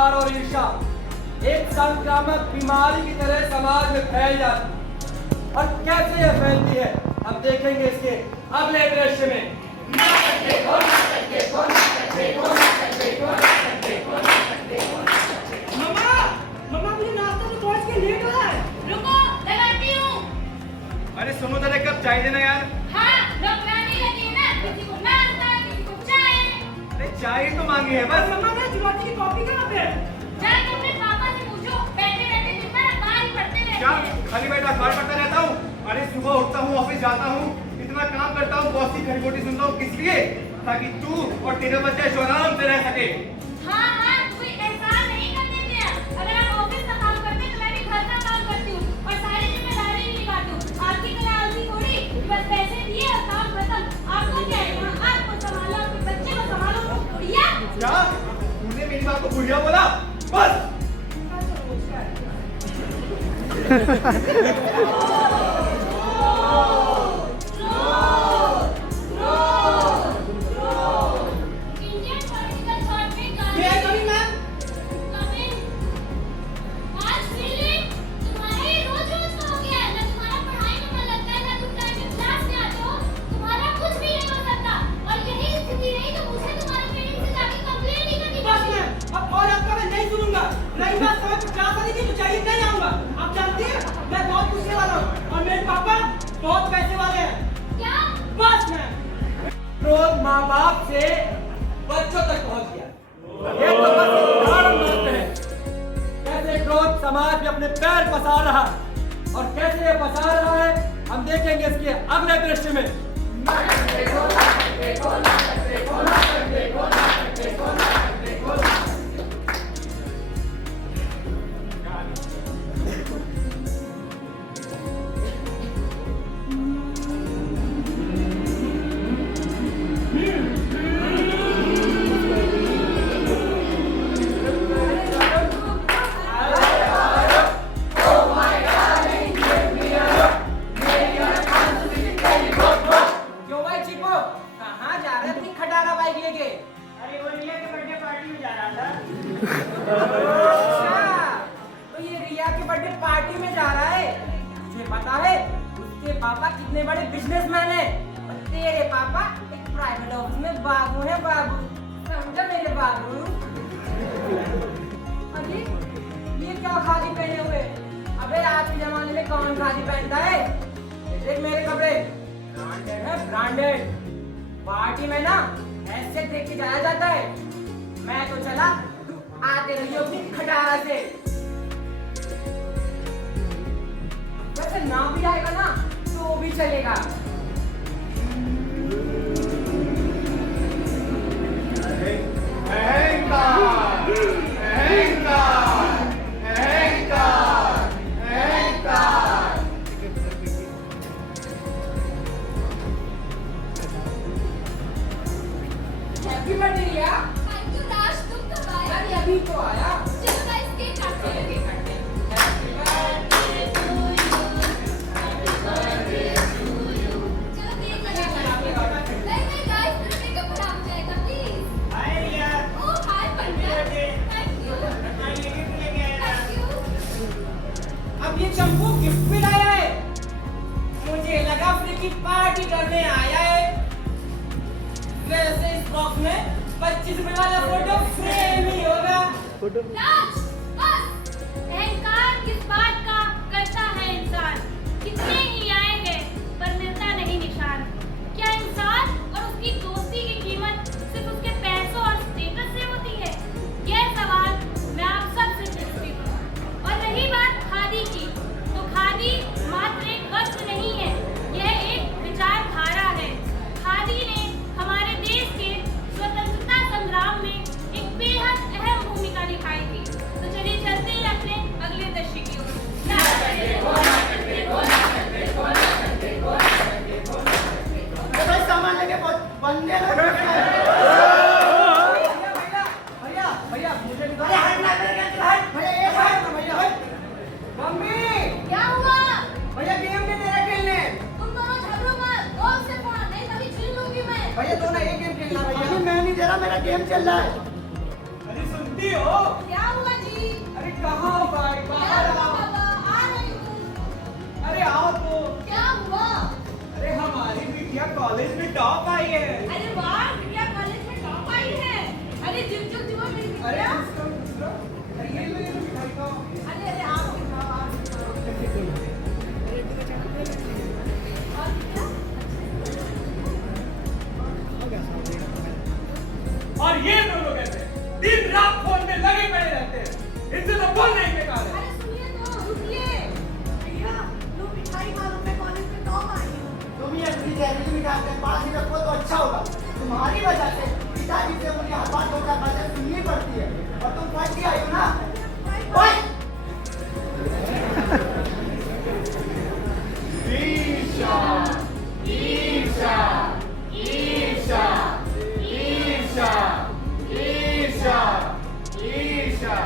अहंकार और ईर्ष्या एक संक्रामक बीमारी की तरह समाज में फैल जाती है। और कैसे यह फैलती है हम देखेंगे इसके अगले दृश्य में। मम्मा मुझे नाश्ता तो पहुंच के लेट हो रहा है। रुको, लगाती हूँ। अरे सुनो जरा, कब चाय देना यार। हाँ, नौकरानी लगी है ना, किसी को नाश्ता, किसी को चाय। अरे चाय तो मांगी है बस। मम्मा मेरा जुगाटी की कॉपी कहाँ पे है? जाके अपने पापा से पूछो, बैठे-बैठे दिन भर अखबार ही पढ़ते रहते क्या हैं। खाली बैठा अखबार पढ़ता रहता हूँ? अरे सुबह उठता हूँ, ऑफिस जाता हूँ, इतना काम करता हूँ, बॉस की खरीबोटी सुनता हूँ, किस लिए? ताकि तू और तेरे बच्चे आराम से रह सके। हाँ हाँ, कोई एहसान नहीं करते थे। अगर आप ऑफिस का काम करते हैं तो मैं भी घर का काम करती हूँ और सारी जिम्मेदारी भी निभाती हूँ। आपकी तरह आलसी थोड़ी, बस पैसे दिए और काम खत्म। आपको क्या है, यहाँ आपको संभालो, अपने बच्चे को संभालो, तो बुढ़िया। क्या तूने मेरी बात को बुढ़िया बोला? बस इंडियन पॉलिटिकल थॉट में गाने ये कभी मैम कमेंट आज फीलिंग तुम्हारा ये रोज-रोज का हो गया है। ना तुम्हारा पढ़ाई में मन लगता है, ना तुम टाइम पे क्लास में आते हो। तुम्हारा कुछ भी नहीं हो सकता और यही स्थिति रही तो मुझे तुम्हारे पेरेंट्स से जाके कंप्लेंट नहीं करनी बस पड़ेगी। मैम, अब और आपका मैं नहीं सुनूंगा। नहीं बात समझ में क्लास आने की तो चाहिए नहीं आऊंगा। आप जानती हैं मैं बहुत पूछने वाला हूँ और मेरे पापा बहुत पैसे वाले हैं। क्या? बस मैम। क्रोध माँ बाप से बच्चों तक पहुँच गया। ये तो बस उदाहरण मात्र है कैसे क्रोध समाज में अपने पैर पसार रहा है और कैसे ये पसार रहा है हम देखेंगे इसके अगले दृश्य में। क्यों भाई चिपो, कहाँ जा रहे अपनी खटारा बाइक लेके? अरे वो रिया के बर्थडे पार्टी में जा रहा था। अच्छा, तो ये रिया के बर्थडे पार्टी में जा रहा है। तुझे पता है उसके पापा कितने बड़े बिजनेसमैन हैं और तेरे पापा एक प्राइवेट ऑफिस में बाबू हैं। बाबू समझा मेरे बाबू। अरे ये क्या खादी पहने हुए? अबे आज के जमाने में कौन खादी पहनता है? ये देख मेरे कपड़े ब्रांडेड है, ब्रांडेड। पार्टी में ना ऐसे देख के जाया जाता है। मैं तो चला, तू आते रहियो अपनी खटारा से। वैसे ना भी आएगा ना तो भी चलेगा। अहंकार, अहंकार, अहंकार, अहंकार। Happy birthday Riya. Thank you Raj, तुम कब आए? अरे अभी तो आया। चलो गाइस केक काटते हैं। केक काटते हैं। Happy birthday to you. Happy birthday to you. चलो केक लगाते हैं। नहीं गाइस, मेरा मेकअप खराब हो जाएगा please. Hi Riya. Oh hi Pandit. Thank you. हाँ, ये गिफ्ट लेके आया था। Thank you. अब ये चंपू गिफ्ट में लाया है। मुझे लगा फ्री की पार्टी करने आया है। वैसे इस बॉक्स में 25 रुपए वाला फोटो फ्रेम ही होगा। राज, बस। अहंकार किस बात का करता है इंसान? कितने ही आए हैं पर मिलता नहीं निशान। क्या इंसान और उसकी दोस्ती की कीमत सिर्फ उसके पैसों और स्टेटस से होती है? यह सवाल मैं आप सबसे पूछती हूँ। और रही बात खादी की, तो खादी मात्र एक वस्त्र नहीं है, यह एक विचारधारा है। खादी ने हमारे देश के स्वतंत्रता संग्राम में एक बेहद अहम भूमिका निभाई थी। तो चलिए चलते हैं अपने अगले दृश्य की ओर। भाई सामान लेके बनने लगे। भैया भैया मुझे भी अरे हट ना मेरे अंकल, हट। भैया ये हट ना भैया, हट। मम्मी क्या हुआ? भैया गेम नहीं दे रहा खेलने। तुम दोनों झगड़ो मत, गौर से पढ़ो, नहीं तभी छीन लूंगी मैं। भैया दोनों एक गेम खेलना अभी भैया। मैं नहीं दे रहा, मेरा गेम चल रहा है। अरे सुनती हो? क्या कहाँ हो भाई? बाहर आओ। आ रही हूँ। अरे आओ तो। क्या हुआ? अरे हमारी बिटिया कॉलेज में टॉप आई है। अरे वाह, बिटिया कॉलेज में टॉप आई है। अरे जिम मेरी अरे बिटिया। दूसरा। अरे ये लो मिठाई खाओ। अरे आप दिखाओ, आप दिखाओ। और क्या? और ये दोनों कैसे दिन रात फोन में लगे पड़े रहते हैं, इनसे तो बोल नहीं बेकार है। अरे सुनिए तो, रुकिए। भैया लो मिठाई खा लो, मैं कॉलेज में टॉप आई हूँ। तुम ये अपनी जहरीली मिठाई के पास ही रखो तो अच्छा होगा। तुम्हारी वजह से पिताजी से मुझे हर बात धोखा खाते सुननी पड़ती है और तुम फंस ही आई हो ना। ओए! ईर्ष्या, ईर्ष्या, ईर्ष्या, ईर्ष्या, ईर्ष्या, ईर्ष्या।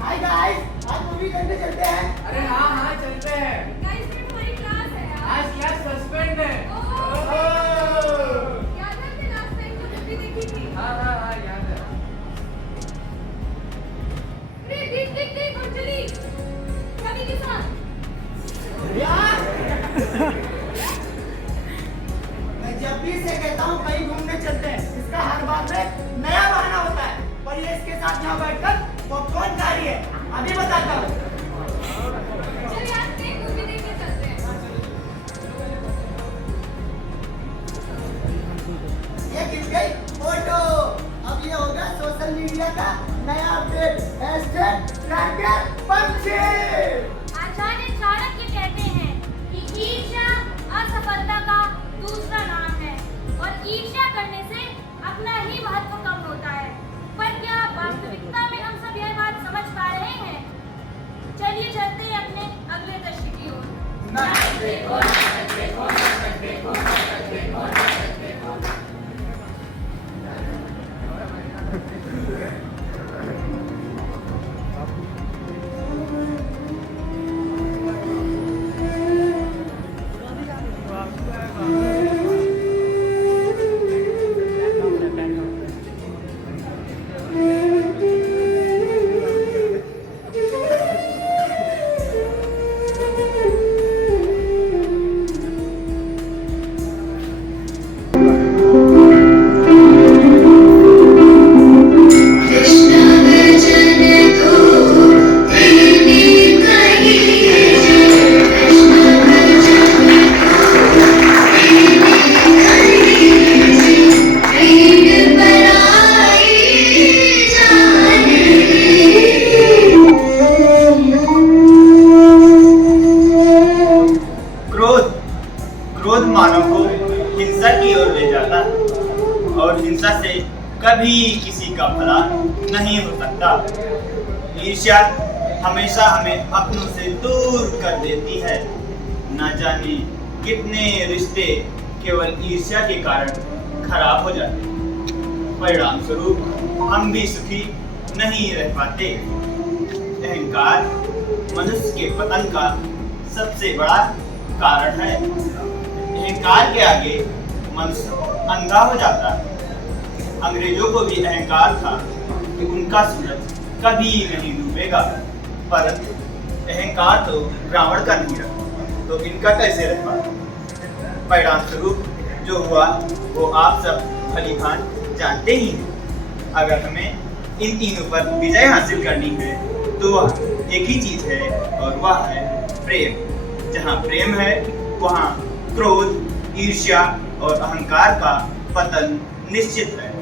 हाय गाइस, आज मूवी देखने चलते हैं। अरे हाँ हाँ चलते हैं। गाइस ये हमारी क्लास है यार। आज क्लास सस्पेंड है। याद है कि लास्ट टाइम तो मूवी देखी थी? हाँ हाँ हाँ याद है। अरे देख अंजलि, सभी के साथ। यार! मैं जब भी इसे कहता हूँ कहीं घूमने चलते हैं, इसका हर बार में नया बहाना होता है। पर ये इसके साथ यहाँ बैठकर पॉपकॉर्न खा रही है। अभी बताता हूँ। चलिए आज एक मूवी देखने चलते हैं। ये खिंच गई फोटो। अब ये होगा सोशल मीडिया का नया अपडेट। #पंछी। आचार्य चाणक्य कहते हैं कि ईर्ष्या असफलता का दूसरा नाम है और ईर्ष्या करने से अपना ही महत्व कम होता है। पर क्या वास्तविकता में हम सब यह बात समझ पा रहे हैं? चलिए चलते हैं अपने अगले दृश्य की ओर। क्रोध मानव को हिंसा की ओर ले जाता है और हिंसा से कभी किसी का भला नहीं हो सकता। ईर्ष्या हमेशा हमें अपनों से दूर कर देती है। न जाने कितने रिश्ते केवल ईर्ष्या के कारण खराब हो जाते हैं। परिणाम स्वरूप हम भी सुखी नहीं रह पाते। अहंकार मनुष्य के पतन का सबसे बड़ा कारण है। अहंकार के आगे मनुष्य अंधा हो जाता है। अंग्रेजों को भी अहंकार था कि उनका सूरज कभी नहीं डूबेगा, परंतु अहंकार तो रावण का नहीं रहा, तो इनका कैसे रह पाता। परिणाम स्वरूप जो हुआ वो आप सब भलीभांत जानते ही हैं। अगर हमें इन तीनों पर विजय हासिल करनी है तो वह एक ही चीज है और वह है प्रेम। जहाँ प्रेम है वहाँ क्रोध, ईर्ष्या और अहंकार का पतन निश्चित है।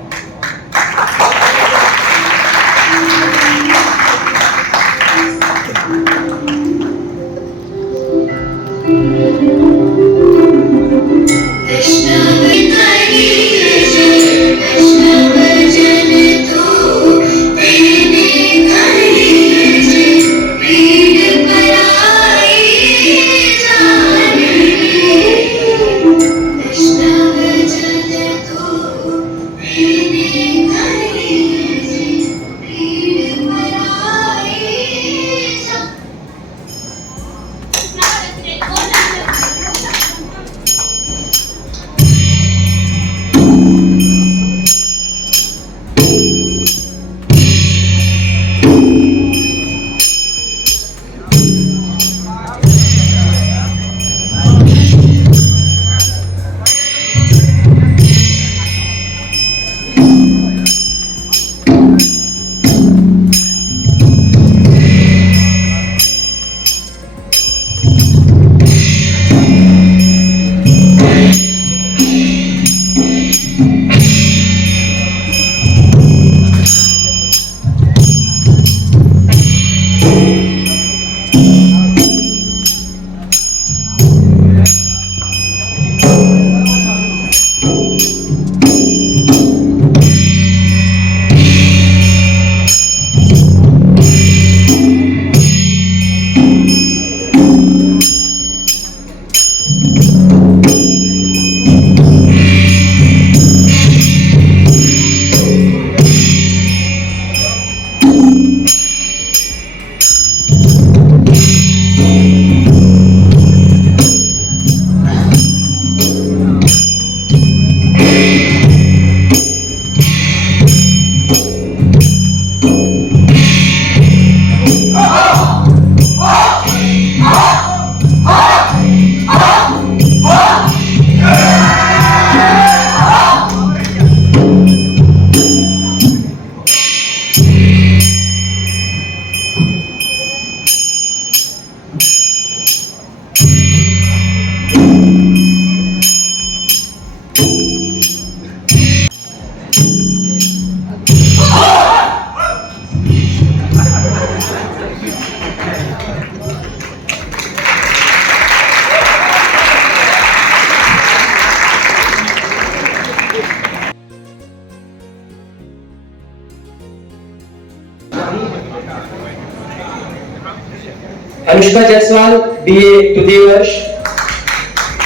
अनुष्का जायसवाल BA द्वितीय वर्ष,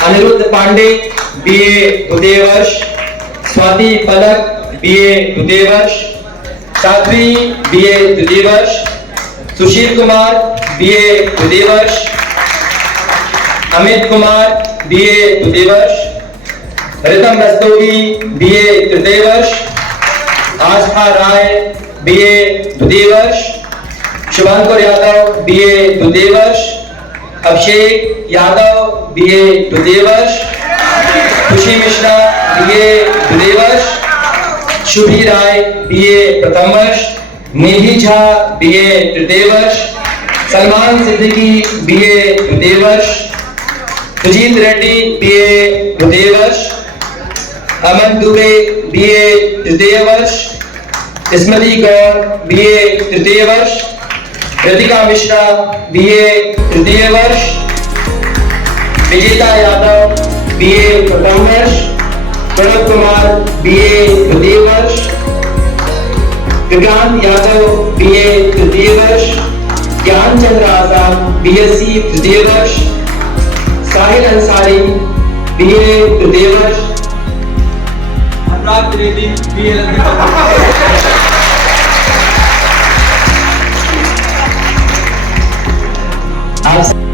अनिरुद्ध पांडे BA द्वितीय वर्ष, स्वाति पलक BA द्वितीय वर्ष, साध्वी BA द्वितीय वर्ष, सुशील कुमार BA द्वितीय वर्ष, अमित कुमार BA द्वितीय वर्ष, रितम रस्तोगी BA तृतीय वर्ष, आस्था राय BA द्वितीय वर्ष, शुभांकर यादव BA द्वितीय वर्ष, अभिषेक यादव BA द्वितीय वर्ष, खुशी मिश्रा BA द्वितीय वर्ष, शुभी राय BA प्रथम वर्ष, निधि झा BA तृतीय वर्ष, सलमान सिद्दीकी BA द्वितीय वर्ष, सुजीत रेड्डी BA द्वितीय वर्ष, अमन दुबे BA तृतीय वर्ष, स्मृति गौर BA तृतीय वर्ष, कृतिका मिश्रा BA तृतीय वर्ष, विजेता यादव BA प्रथम वर्ष, प्रणव कुमार BA द्वितीय वर्ष, विज्ञान यादव BA तृतीय वर्ष, ज्ञान चंद्र आजाद BSc तृतीय वर्ष, साहिल अंसारी BA तृतीय वर्ष, अनुराग त्रिवेदी BA आप